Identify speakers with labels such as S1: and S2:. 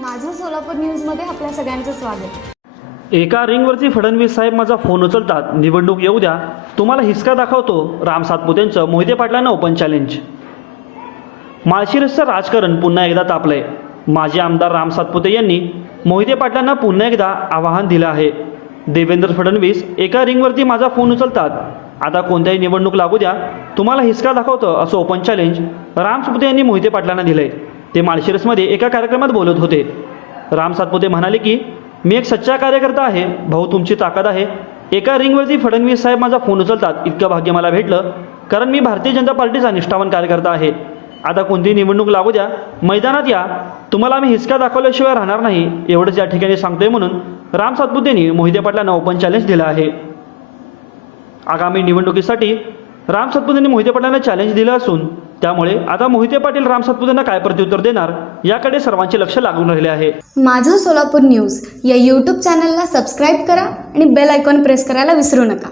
S1: माझं सोलापूर न्यूजमध्ये आपल्या सगळ्यांचं स्वागत.
S2: एका रिंगवरती फडणवीस साहेब माझा फोन उचलतात. निवडणूक येऊ द्या. तुम्हाला हिसका दाखवतो. राम सातपुतेंचं मोहिते पाटलांना ओपन चॅलेंज माळशिरसचं राजकारण पुन्हा एकदा तापलंय. माजी आमदार राम सातपुते यांनी मोहिते पाटलांना पुन्हा एकदा आवाहन दिलं आहे. देवेंद्र फडणवीस एका रिंगवरती माझा फोन उचलतात. आता कोणत्याही निवडणूक लागू द्या. तुम्हाला हिसका दाखवतं असं ओपन चॅलेंज राम सातपुते यांनी मोहिते पाटलांना दिलंय. ते माळशिरसमध्ये एका कार्यक्रमात बोलत होते. राम सातपुते म्हणाले की मी एक सच्चा कार्यकर्ता आहे. भाऊ तुमची ताकद आहे. एका रिंगवरती फडणवीस साहेब माझा फोन उचलतात. इतकं भाग्य मला भेटलं कारण मी भारतीय जनता पार्टीचा निष्ठावान कार्यकर्ता आहे. आता कोणतीही निवडणूक लागू द्या. मैदानात या. तुम्हाला आम्ही हिसका दाखवल्याशिवाय राहणार नाही. एवढंच या ठिकाणी सांगतोय म्हणून राम सातपुतेंनी मोहिते पाटलांना ओपन चॅलेंज दिलं आहे. आगामी निवडणुकीसाठी राम सातपुतेंनी मोहिते पाटलांना चॅलेंज दिलं असून त्यामुळे आता मोहिते पाटील राम सातपुतेंना काय प्रत्युत्तर देणार? याकडे सर्वांचे लक्ष लागून राहिले आहे.
S1: माझं सोलापूर न्यूज या यूट्यूब चॅनलला सबस्क्राईब करा आणि बेल आयकॉन प्रेस करायला विसरू नका.